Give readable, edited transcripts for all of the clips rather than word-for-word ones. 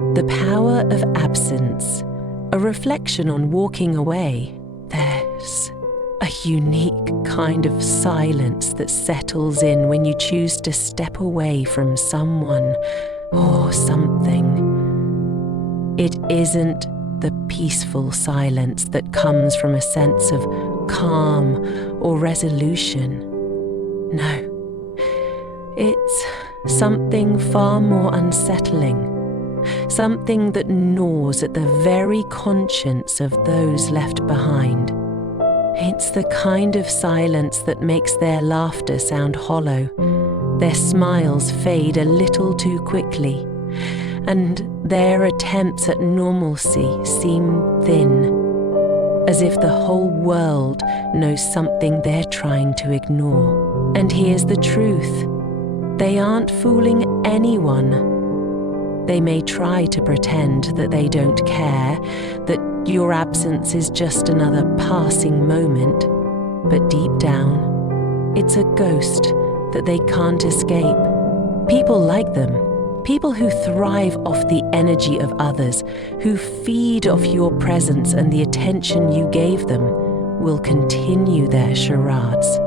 The power of absence, a reflection on walking away. There's a unique kind of silence that settles in when you choose to step away from someone or something. It isn't the peaceful silence that comes from a sense of calm or resolution. No, it's something far more unsettling. Something that gnaws at the very conscience of those left behind. It's the kind of silence that makes their laughter sound hollow, their smiles fade a little too quickly, and their attempts at normalcy seem thin, as if the whole world knows something they're trying to ignore. And here's the truth: they aren't fooling anyone. They may try to pretend that they don't care, that your absence is just another passing moment, but deep down, it's a ghost that they can't escape. People like them, people who thrive off the energy of others, who feed off your presence and the attention you gave them, will continue their charades.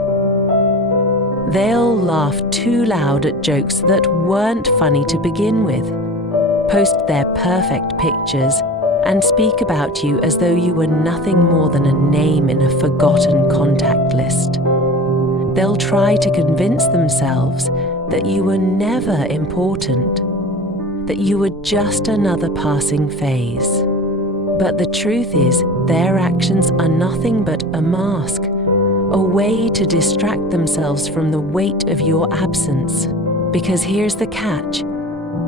They'll laugh too loud at jokes that weren't funny to begin with, post their perfect pictures, and speak about you as though you were nothing more than a name in a forgotten contact list. They'll try to convince themselves that you were never important, that you were just another passing phase. But the truth is, their actions are nothing but a mask, a way to distract themselves from the weight of your absence. Because here's the catch: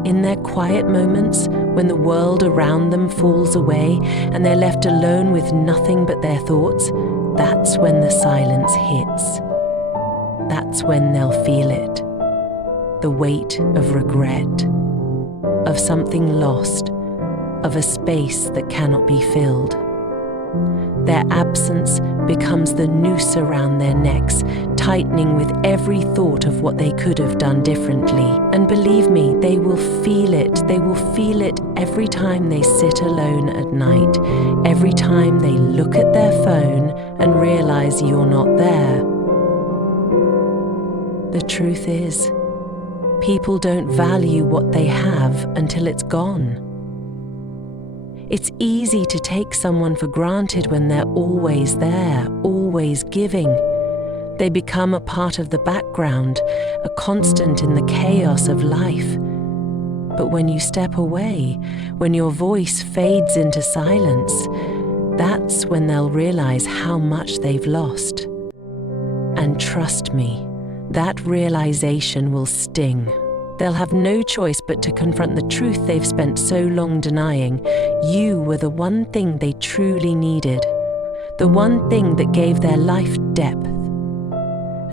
in their quiet moments, when the world around them falls away and they're left alone with nothing but their thoughts, that's when the silence hits. That's when they'll feel it. The weight of regret, of something lost, of a space that cannot be filled. Their absence becomes the noose around their necks, tightening with every thought of what they could have done differently. And believe me, they will feel it. They will feel it every time they sit alone at night, every time they look at their phone and realize you're not there. The truth is, people don't value what they have until it's gone. It's easy to take someone for granted when they're always there, always giving. They become a part of the background, a constant in the chaos of life. But when you step away, when your voice fades into silence, that's when they'll realize how much they've lost. And trust me, that realization will sting. They'll have no choice but to confront the truth they've spent so long denying. You were the one thing they truly needed, the one thing that gave their life depth.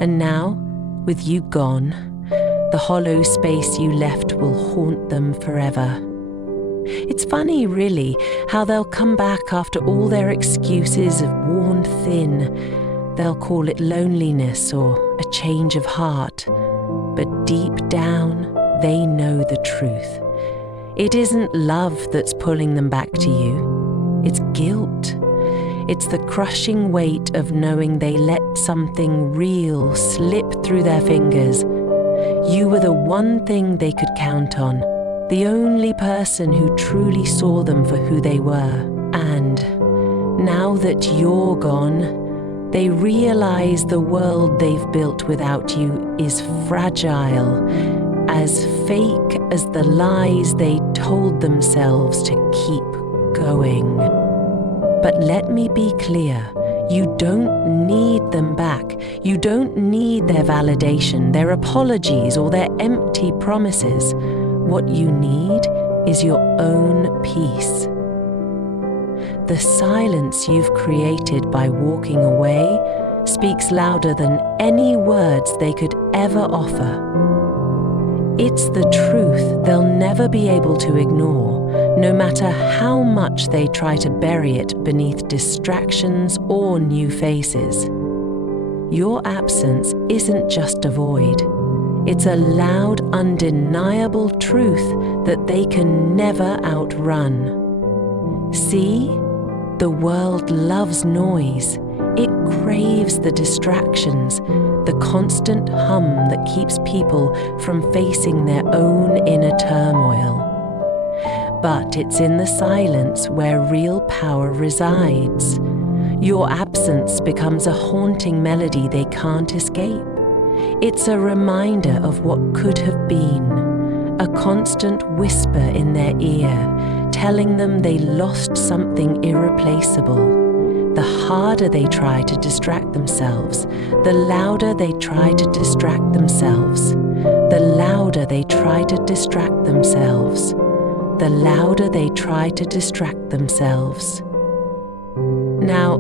And now, with you gone, the hollow space you left will haunt them forever. It's funny, really, how they'll come back after all their excuses have worn thin. They'll call it loneliness or a change of heart. But deep down, they know the truth. It isn't love that's pulling them back to you. It's guilt. It's the crushing weight of knowing they let something real slip through their fingers. You were the one thing they could count on, the only person who truly saw them for who they were. And now that you're gone, they realize the world they've built without you is fragile, as fake as the lies they told themselves to keep going. But let me be clear, you don't need them back. You don't need their validation, their apologies, or their empty promises. What you need is your own peace. The silence you've created by walking away speaks louder than any words they could ever offer. It's the truth they'll never be able to ignore, no matter how much they try to bury it beneath distractions or new faces. Your absence isn't just a void. It's a loud, undeniable truth that they can never outrun. See? The world loves noise. It craves the distractions, the constant hum that keeps people from facing their own inner turmoil. But it's in the silence where real power resides. Your absence becomes a haunting melody they can't escape. It's a reminder of what could have been, a constant whisper in their ear, telling them they lost something irreplaceable. The harder they try to distract themselves, the louder they try to distract themselves, the louder they try to distract themselves, the louder they try to distract themselves. Now,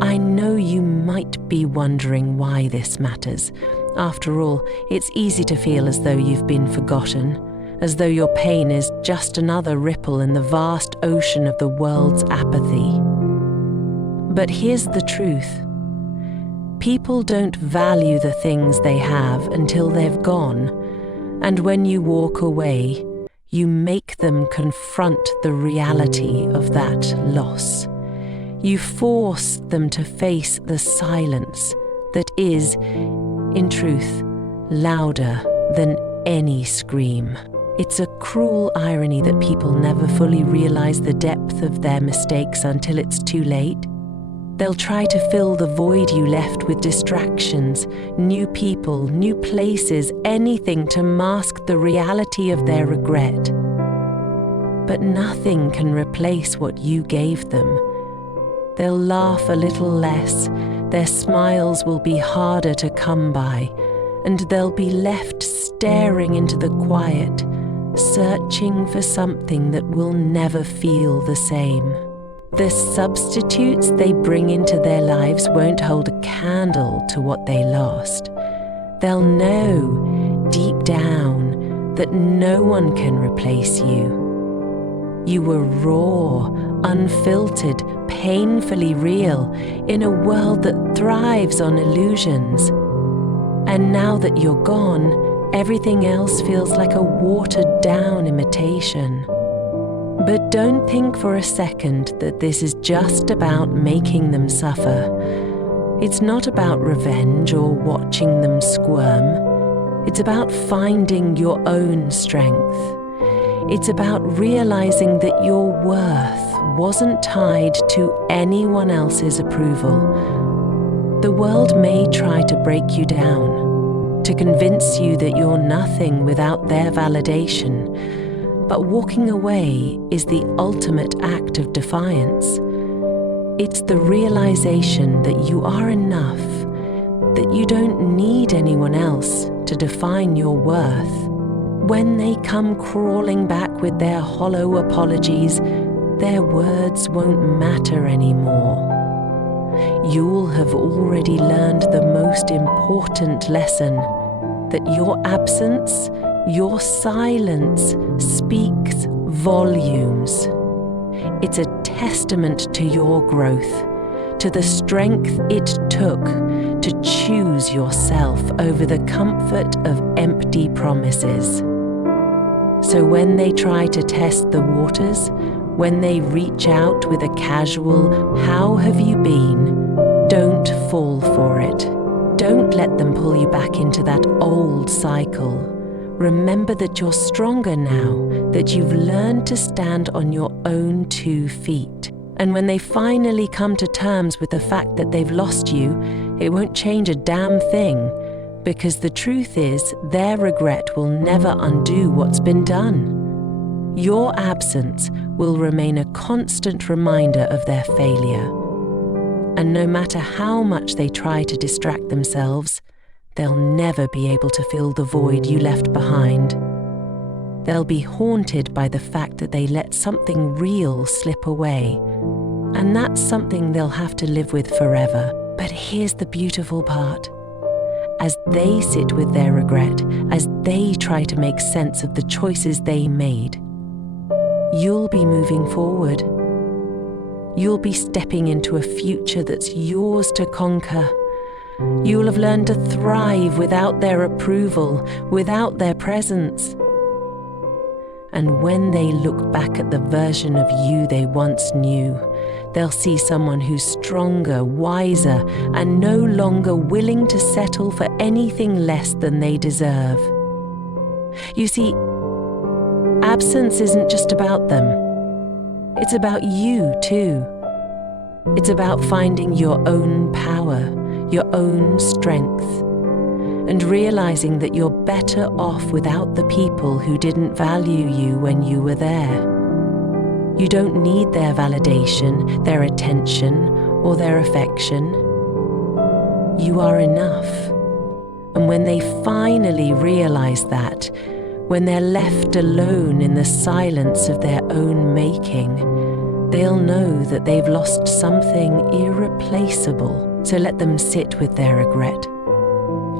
I know you might be wondering why this matters. After all, it's easy to feel as though you've been forgotten, as though your pain is just another ripple in the vast ocean of the world's apathy. But here's the truth. People don't value the things they have until they've gone, and when you walk away, you make them confront the reality of that loss. You force them to face the silence that is, in truth, louder than any scream. It's a cruel irony that people never fully realize the depth of their mistakes until it's too late. They'll try to fill the void you left with distractions, new people, new places, anything to mask the reality of their regret. But nothing can replace what you gave them. They'll laugh a little less, their smiles will be harder to come by, and they'll be left staring into the quiet, searching for something that will never feel the same. The substitutes they bring into their lives won't hold a candle to what they lost. They'll know, deep down, that no one can replace you. You were raw, unfiltered, painfully real, in a world that thrives on illusions. And now that you're gone, everything else feels like a watered-down imitation. But don't think for a second that this is just about making them suffer. It's not about revenge or watching them squirm. It's about finding your own strength. It's about realizing that your worth wasn't tied to anyone else's approval. The world may try to break you down, to convince you that you're nothing without their validation. But walking away is the ultimate act of defiance. It's the realization that you are enough, that you don't need anyone else to define your worth. When they come crawling back with their hollow apologies, their words won't matter anymore. You'll have already learned the most important lesson, that your absence, your silence speaks volumes. It's a testament to your growth, to the strength it took to choose yourself over the comfort of empty promises. So when they try to test the waters, when they reach out with a casual, "How have you been?" don't fall for it. Don't let them pull you back into that old cycle. Remember that you're stronger now, that you've learned to stand on your own 2 feet. And when they finally come to terms with the fact that they've lost you, it won't change a damn thing, because the truth is, their regret will never undo what's been done. Your absence will remain a constant reminder of their failure. And no matter how much they try to distract themselves, they'll never be able to fill the void you left behind. They'll be haunted by the fact that they let something real slip away, and that's something they'll have to live with forever. But here's the beautiful part. As they sit with their regret, as they try to make sense of the choices they made, you'll be moving forward. You'll be stepping into a future that's yours to conquer, You will have learned to thrive without their approval, without their presence. And when they look back at the version of you they once knew, they'll see someone who's stronger, wiser, and no longer willing to settle for anything less than they deserve. You see, absence isn't just about them. It's about you too. It's about finding your own power, your own strength, and realizing that you're better off without the people who didn't value you when you were there. You don't need their validation, their attention, or their affection. You are enough. And when they finally realize that, when they're left alone in the silence of their own making, they'll know that they've lost something irreplaceable. So let them sit with their regret.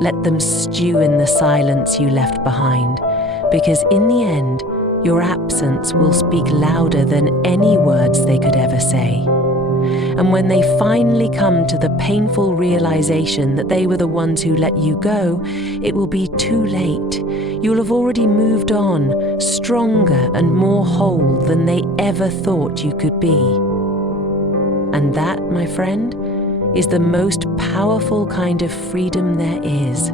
Let them stew in the silence you left behind, because in the end, your absence will speak louder than any words they could ever say. And when they finally come to the painful realization that they were the ones who let you go, it will be too late. You'll have already moved on, stronger and more whole than they ever thought you could be. And that, my friend, is the most powerful kind of freedom there is.